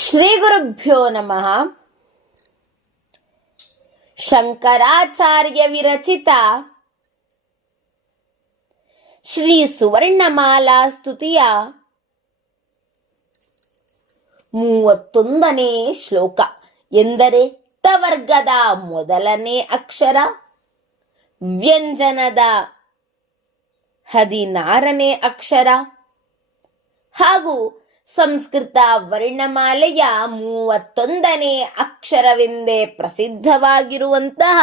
ಶ್ರೀ ಗುರುಭ್ಯೋ ನಮಃ. ಶಂಕರಾಚಾರ್ಯ ವಿರಚಿತ ಶ್ರೀ ಸುವರ್ಣಮಾಲಾ ಸ್ತುತಿಯ 31ನೇ ಶ್ಲೋಕ ಎಂದರೆ ತವರ್ಗದ ಮೊದಲನೇ ಅಕ್ಷರ, ವ್ಯಂಜನದ 16ನೇ ಅಕ್ಷರ ಹಾಗೂ ಸಂಸ್ಕೃತ ವರ್ಣಮಾಲೆಯ 31ನೇ ಅಕ್ಷರವೆಂದೇ ಪ್ರಸಿದ್ಧವಾಗಿರುವಂತಹ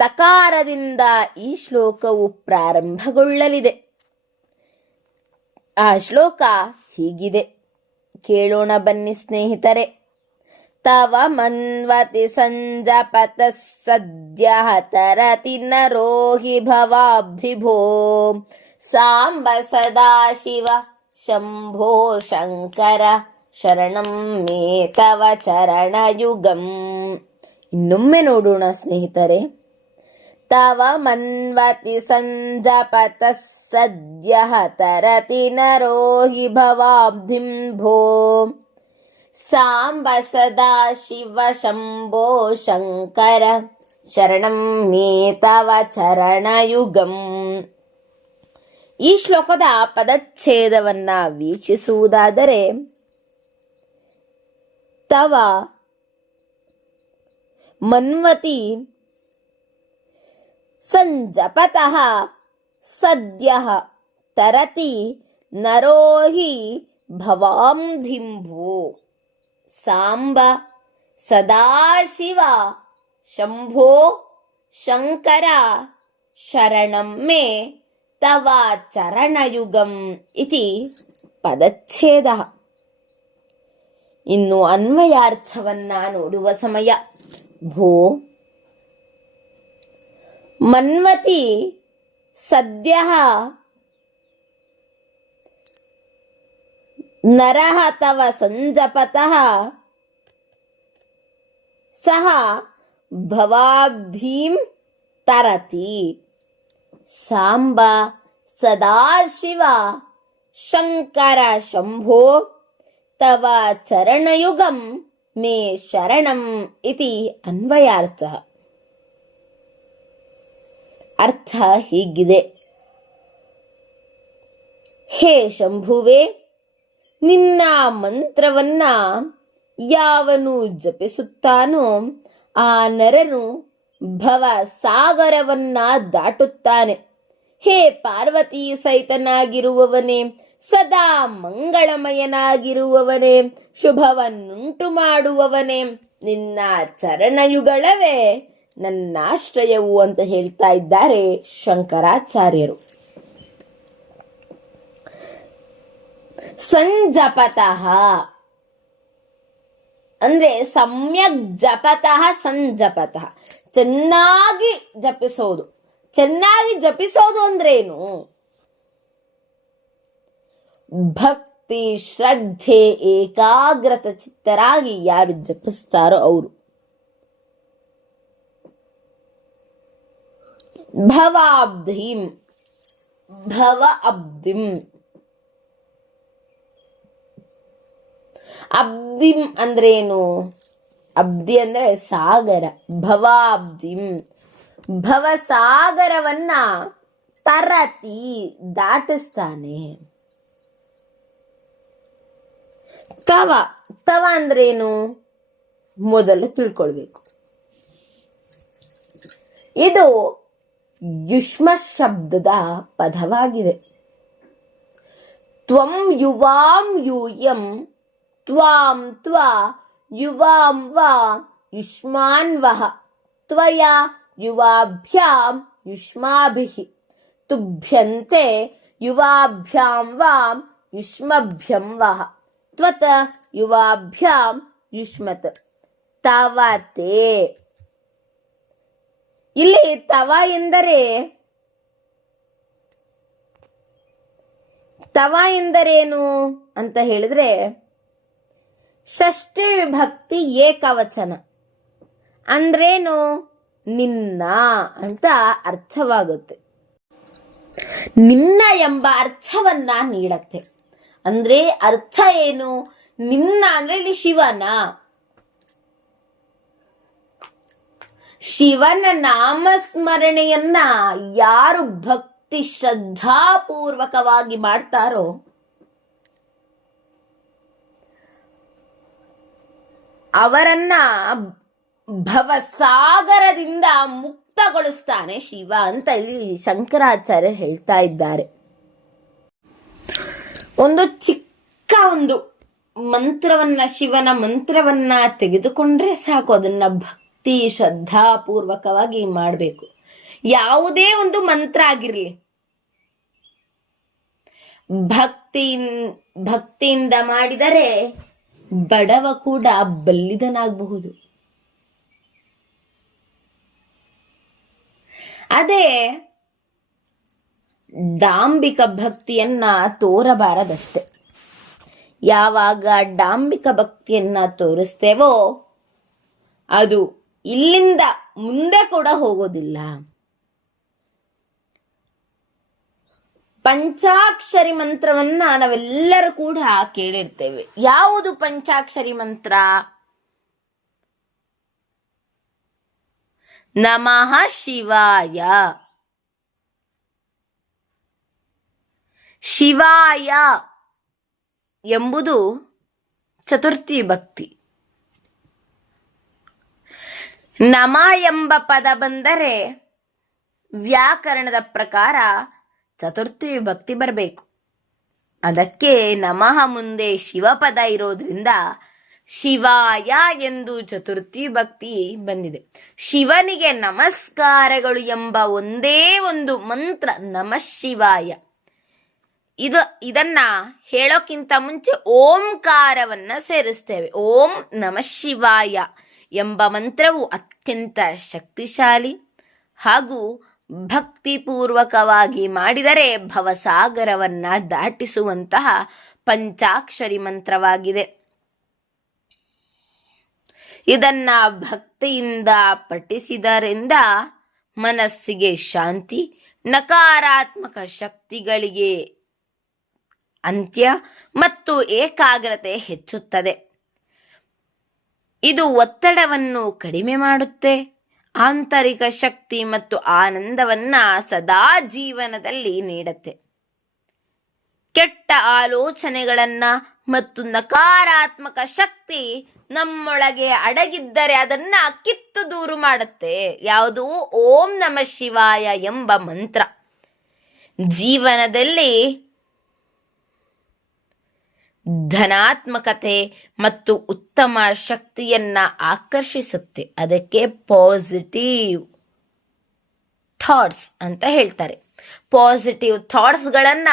ತಕಾರದಿಂದ ಈ ಶ್ಲೋಕವು ಪ್ರಾರಂಭಗೊಳ್ಳಲಿದೆ. ಆ ಶ್ಲೋಕ ಹೀಗಿದೆ, ಕೇಳೋಣ ಬನ್ನಿ ಸ್ನೇಹಿತರೆ. ತವ ಮನ್ವತಿ ಸಂಜಪತ ಸದ್ಯಃ ತರತಿ ನರೋಹಿ ಭವಾಬ್ಧಿಭೋ ಸಾಂಬ ಸದಾಶಿವ ಶಂಭೋ ಶಂಕರ ಶರಣಂ ಮೇ ತವ ಚರಣಯುಗಂ. ಇನ್ನೊಮ್ಮೆ ನೋಡೋಣ ಸ್ನೇಹಿತರೆ. ತವ ಮನ್ವತಿ ಸಂಜಪತ ಸದ್ಯಃ ತರತಿ ನರೋಹಿ ಭವಾಬ್ಧಿಂ ಭೋ ಸಾಂಬ ಸದಾಶಿವ ಶಂಭೋ ಶಂಕರ ಶರಣಂ ಮೇ ತವ ಚರಣಯುಗಂ. ಈ ಶ್ಲೋಕದ ಪದಚ್ಛೇದವನ್ನ ವೀಕ್ಷಿಸುವುದಾದರೆ, ತವ ಮನ್ವತಿ ಸಂಜಪತಃ ಸದ್ಯಃ ತರತಿ ನರೋಹಿ ಭವಾಂಧಿಂಭೋ ಸಾಂಬ ಸದಾಶಿವ ಶಂಭೋ ಶಂಕರ ಶರಣಂ ಮೇ ತವ ಚರಣಯುಗಂ ಇತಿ ಪದಚ್ಛೇದ. ಇನ್ನು ಅನ್ವಯಾರ್ಥವನ್ನ ನೋಡುವ ಸಮಯ. ಭೋ ಮನ್ವತಿ ಸದ್ಯಃ ನರಃ ತವ ಸಂಜಪತಃ ಸಹ ಭವಾಬ್ಧೀಂ ತರತಿ ಸಾಂಬ ಸದಾಶಿವ ಶಂಕರ ಶಂಭೋ ತವ ಚರಣಯುಗಂ ಮೇ ಶರಣಂ ಇತಿ ಅನ್ವಯಾರ್ಥ. ಅರ್ಥ ಹೀಗಿದೆ, ಹೇ ಶಂಭುವೆ, ನಿನ್ನ ಮಂತ್ರವನ್ನ ಯಾವನು ಜಪಿಸುತ್ತಾನೋ ಆ ನರನು ಭವ ಸಾಗರವನ್ನ ದಾಟುತ್ತಾನೆ. ಹೇ ಪಾರ್ವತಿ ಸಹಿತನಾಗಿರುವವನೇ, ಸದಾ ಮಂಗಳಮಯನಾಗಿರುವವನೇ, ಶುಭವನ್ನುಂಟು ಮಾಡುವವನೇ, ನಿನ್ನ ಚರಣಯುಗಳವೇ ನನ್ನಾಶ್ರಯವು ಅಂತ ಹೇಳ್ತಾ ಇದ್ದಾರೆ ಶಂಕರಾಚಾರ್ಯರು. ಸಂಜಪತಃ ಅಂದ್ರೆ ಸಮ್ಯಕ್ ಜಪತಃ ಸಂಜಪತಃ, ಚೆನ್ನಾಗಿ ಜಪಿಸೋದು. ಚೆನ್ನಾಗಿ ಜಪಿಸೋದು ಅಂದ್ರೇನು? ಭಕ್ತಿ ಶ್ರದ್ಧೆ ಏಕಾಗ್ರತ ಚಿತ್ತರಾಗಿ ಯಾರು ಜಪಿಸ್ತಾರೋ ಅವರು. ಭವಾಬ್ಧಿಂ ಭವ ಅಬ್ಧಿಂ, ಅಬ್ಧಿಂ ಅಂದ್ರೇನು? ಅಬ್ಧಿ ಅಂದ್ರೆ ಸಾಗರ. ಭವಾಬ್ಧಿಂ ಭವಸಾಗರವನ್ನ ತರತಿ ದಾಟಿಸ್ತಾನೆ. ತವ ತವ ಅಂದ್ರೇನು ಮೊದಲು ತಿಳ್ಕೊಳ್ಬೇಕು. ಇದು ಯುಷ್ಮ ಶಬ್ದದ ಪದವಾಗಿದೆ. ತ್ವಂ ಯುವಾಂ ಯೂಯಂ ತ್ವಾಂ ತ್ವಾ ಯುವಾಂ ವಾ ಯುಷ್ಮಾನ್ ವಹ ತ್ವಯ ಯುವಾಭ್ಯಾಂ ಯುಷ್ಮಾಭಿಃ ತುಭ್ಯಂತೆ ಯುವಾಭ್ಯಾಂ ವಾಂ ಯುಷ್ಮಭ್ಯಂ ವಹ ತ್ವತ ಯುವಾಭ್ಯಾಂ ಯುಷ್ಮತ್ ತವತೆ. ಇಲ್ಲಿ ತವ ಎಂದರೇನು ಅಂತ ಹೇಳಿದ್ರೆ ಷಷ್ಠಿ ವಿಭಕ್ತಿ ಏಕವಚನ. ಅಂದ್ರೇನು? ನಿನ್ನ ಅಂತ ಅರ್ಥವಾಗುತ್ತೆ. ನಿನ್ನ ಎಂಬ ಅರ್ಥವನ್ನ ನೀಡತ್ತೆ. ಅಂದ್ರೆ ಅರ್ಥ ಏನು? ನಿನ್ನ ಅಂದ್ರೆ ಇಲ್ಲಿ ಶಿವನ. ಶಿವನ ನಾಮಸ್ಮರಣೆಯನ್ನ ಯಾರು ಭಕ್ತಿ ಶ್ರದ್ಧಾಪೂರ್ವಕವಾಗಿ ಮಾಡ್ತಾರೋ ಅವರನ್ನ ಭವಸಾಗರದಿಂದ ಮುಕ್ತಗೊಳಿಸ್ತಾನೆ ಶಿವ ಅಂತ ಇಲ್ಲಿ ಶಂಕರಾಚಾರ್ಯ ಹೇಳ್ತಾ ಇದ್ದಾರೆ. ಒಂದು ಚಿಕ್ಕ ಒಂದು ಮಂತ್ರವನ್ನ, ಶಿವನ ಮಂತ್ರವನ್ನ ತೆಗೆದುಕೊಂಡ್ರೆ ಸಾಕು, ಅದನ್ನ ಭಕ್ತಿ ಶ್ರದ್ಧಾಪೂರ್ವಕವಾಗಿ ಮಾಡಬೇಕು. ಯಾವುದೇ ಒಂದು ಮಂತ್ರ ಆಗಿರ್ಲಿ, ಭಕ್ತಿಯಿಂದ ಮಾಡಿದರೆ ಬಡವ ಕೂಡ ಬಲ್ಲಿದನಾಗಬಹುದು. ಅದೇ ಡಾಂಬಿಕ ಭಕ್ತಿಯನ್ನ ತೋರಬಾರದಷ್ಟೆ. ಯಾವಾಗ ಡಾಂಬಿಕ ಭಕ್ತಿಯನ್ನ ತೋರಿಸ್ತೇವೋ ಅದು ಇಲ್ಲಿಂದ ಮುಂದೆ ಕೂಡ ಹೋಗೋದಿಲ್ಲ. ಪಂಚಾಕ್ಷರಿ ಮಂತ್ರವನ್ನ ನಾವೆಲ್ಲರೂ ಕೂಡ ಕೇಳಿರ್ತೇವೆ. ಯಾವುದು ಪಂಚಾಕ್ಷರಿ ಮಂತ್ರ? ನಮಃ ಶಿವಾಯ. ಶಿವಾಯ ಎಂಬುದು ಚತುರ್ಥಿ ಭಕ್ತಿ. ನಮ ಎಂಬ ಪದ ಬಂದರೆ ವ್ಯಾಕರಣದ ಪ್ರಕಾರ ಚತುರ್ಥಿ ವಿಭಕ್ತಿ ಬರಬೇಕು. ಅದಕ್ಕೆ ನಮಃ ಮುಂದೆ ಶಿವಪದ ಇರೋದ್ರಿಂದ ಶಿವಾಯ ಎಂದು ಚತುರ್ಥಿ ಭಕ್ತಿ ಬಂದಿದೆ. ಶಿವನಿಗೆ ನಮಸ್ಕಾರಗಳು ಎಂಬ ಒಂದೇ ಒಂದು ಮಂತ್ರ ನಮಃ ಶಿವಾಯ. ಇದನ್ನ ಹೇಳೋಕ್ಕಿಂತ ಮುಂಚೆ ಓಂಕಾರವನ್ನ ಸೇರಿಸ್ತೇವೆ. ಓಂ ನಮಃ ಶಿವಾಯ ಎಂಬ ಮಂತ್ರವು ಅತ್ಯಂತ ಶಕ್ತಿಶಾಲಿ ಹಾಗೂ ಭಕ್ತಿಪೂರ್ವಕವಾಗಿ ಮಾಡಿದರೆ ಭವಸಾಗರವನ್ನ ದಾಟಿಸುವಂತಹ ಪಂಚಾಕ್ಷರಿ ಮಂತ್ರವಾಗಿದೆ. ಇದನ್ನ ಭಕ್ತಿಯಿಂದ ಪಠಿಸಿದರಿಂದ ಮನಸ್ಸಿಗೆ ಶಾಂತಿ, ನಕಾರಾತ್ಮಕ ಶಕ್ತಿಗಳಿಗೆ ಅಂತ್ಯ ಮತ್ತು ಏಕಾಗ್ರತೆ ಹೆಚ್ಚುತ್ತದೆ. ಇದು ಒತ್ತಡವನ್ನು ಕಡಿಮೆ ಮಾಡುತ್ತೆ. ಆಂತರಿಕ ಶಕ್ತಿ ಮತ್ತು ಆನಂದವನ್ನ ಸದಾ ಜೀವನದಲ್ಲಿ ನೀಡುತ್ತೆ. ಕೆಟ್ಟ ಆಲೋಚನೆಗಳನ್ನ ಮತ್ತು ನಕಾರಾತ್ಮಕ ಶಕ್ತಿ ನಮ್ಮೊಳಗೆ ಅಡಗಿದ್ದರೆ ಅದನ್ನ ಕಿತ್ತು ದೂರು ಮಾಡುತ್ತೆ. ಯಾವುದು? ಓಂ ನಮಃ ಶಿವಾಯ ಎಂಬ ಮಂತ್ರ ಜೀವನದಲ್ಲಿ ಧನಾತ್ಮಕತೆ ಮತ್ತು ಉತ್ತಮ ಶಕ್ತಿಯನ್ನ ಆಕರ್ಷಿಸುತ್ತೆ. ಅದಕ್ಕೆ ಪಾಸಿಟಿವ್ ಥಾಟ್ಸ್ ಅಂತ ಹೇಳ್ತಾರೆ. ಪಾಸಿಟಿವ್ ಥಾಟ್ಸ್ಗಳನ್ನ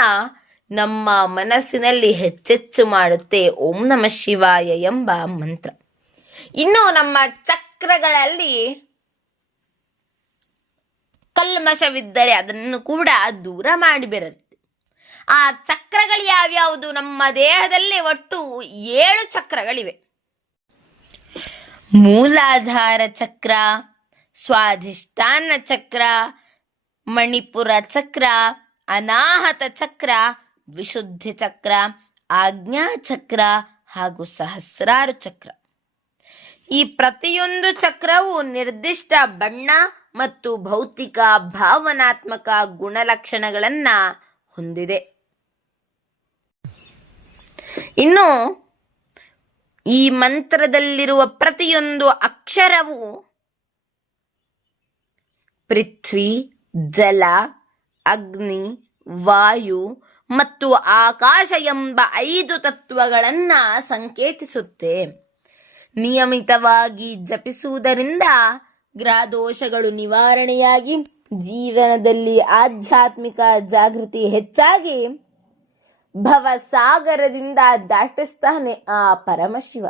ನಮ್ಮ ಮನಸ್ಸಿನಲ್ಲಿ ಹೆಚ್ಚೆಚ್ಚು ಮಾಡುತ್ತೆ ಓಂ ನಮಃ ಶಿವಾಯ ಎಂಬ ಮಂತ್ರ. ಇನ್ನು ನಮ್ಮ ಚಕ್ರಗಳಲ್ಲಿ ಕಲ್ಮಶವಿದ್ದರೆ ಅದನ್ನು ಕೂಡ ದೂರ ಮಾಡಿಬಿಡುತ್ತೆ. ಆ ಚಕ್ರಗಳು ಯಾವ್ಯಾವುದು? ನಮ್ಮ ದೇಹದಲ್ಲಿ ಒಟ್ಟು 7 ಚಕ್ರಗಳಿವೆ. ಮೂಲಾಧಾರ ಚಕ್ರ, ಸ್ವಾಧಿಷ್ಠಾನ ಚಕ್ರ, ಮಣಿಪುರ ಚಕ್ರ, ಅನಾಹತ ಚಕ್ರ, ವಿಶುದ್ಧಿ ಚಕ್ರ, ಆಜ್ಞಾ ಚಕ್ರ ಹಾಗೂ ಸಹಸ್ರಾರು ಚಕ್ರ. ಈ ಪ್ರತಿಯೊಂದು ಚಕ್ರವು ನಿರ್ದಿಷ್ಟ ಬಣ್ಣ ಮತ್ತು ಭೌತಿಕ ಭಾವನಾತ್ಮಕ ಗುಣಲಕ್ಷಣಗಳನ್ನ ಹೊಂದಿದೆ. ಇನ್ನು ಈ ಮಂತ್ರದಲ್ಲಿರುವ ಪ್ರತಿಯೊಂದು ಅಕ್ಷರವು ಪೃಥ್ವಿ, ಜಲ, ಅಗ್ನಿ, ವಾಯು ಮತ್ತು ಆಕಾಶ ಎಂಬ 5 ತತ್ವಗಳನ್ನ ಸಂಕೇತಿಸುತ್ತೆ. ನಿಯಮಿತವಾಗಿ ಜಪಿಸುವುದರಿಂದ ಗ್ರಹದೋಷಗಳು ನಿವಾರಣೆಯಾಗಿ ಜೀವನದಲ್ಲಿ ಆಧ್ಯಾತ್ಮಿಕ ಜಾಗೃತಿ ಹೆಚ್ಚಾಗಿ ಭವಸಾಗರದಿಂದ ದಾಟಿಸ್ತಾನೆ ಆ ಪರಮಶಿವ.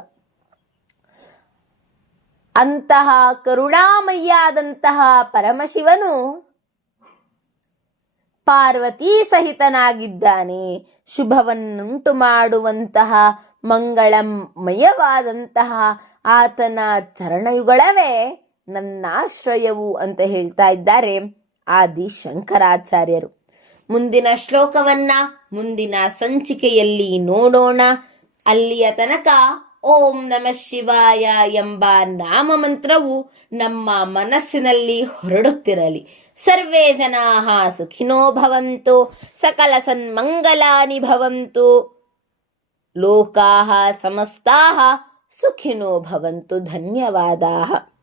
ಅಂತಹ ಕರುಣಾಮಯ್ಯಾದಂತಹ ಪರಮಶಿವನು ಪಾರ್ವತಿ ಸಹಿತನಾಗಿದ್ದಾನೆ. ಶುಭವನ್ನುಂಟು ಮಾಡುವಂತಹ ಮಂಗಳಮಯವಾದಂತಹ ಆತನ ಚರಣಯುಗಳವೇ ನನ್ನಾಶ್ರಯವು ಅಂತ ಹೇಳ್ತಾ ಇದ್ದಾರೆ ಆದಿ ಶಂಕರಾಚಾರ್ಯರು. ಮುಂದಿನ ಶ್ಲೋಕವನ್ನ ಮುಂದಿನ ಸಂಚಿಕೆಯಲ್ಲಿ ನೋಡೋಣ. ಅಲ್ಲಿಯ ತನಕ ಓಂ ನಮಃ ಶಿವಾಯ ಎಂಬ ನಾಮಮಂತ್ರವು ನಮ್ಮ ಮನಸ್ಸಿನಲ್ಲಿ ಹೊರಡುತ್ತಿರಲಿ. ಸರ್ವೇ ಜನಾಃ ಸುಖಿನೋ ಭವಂತು, ಸಕಲ ಸನ್ಮಂಗಲಾನಿ ಭವಂತು, ಲೋಕಾಃ ಸಮಸ್ತಾಃ ಸುಖಿನೋ ಭವಂತು. ಧನ್ಯವಾದಾः.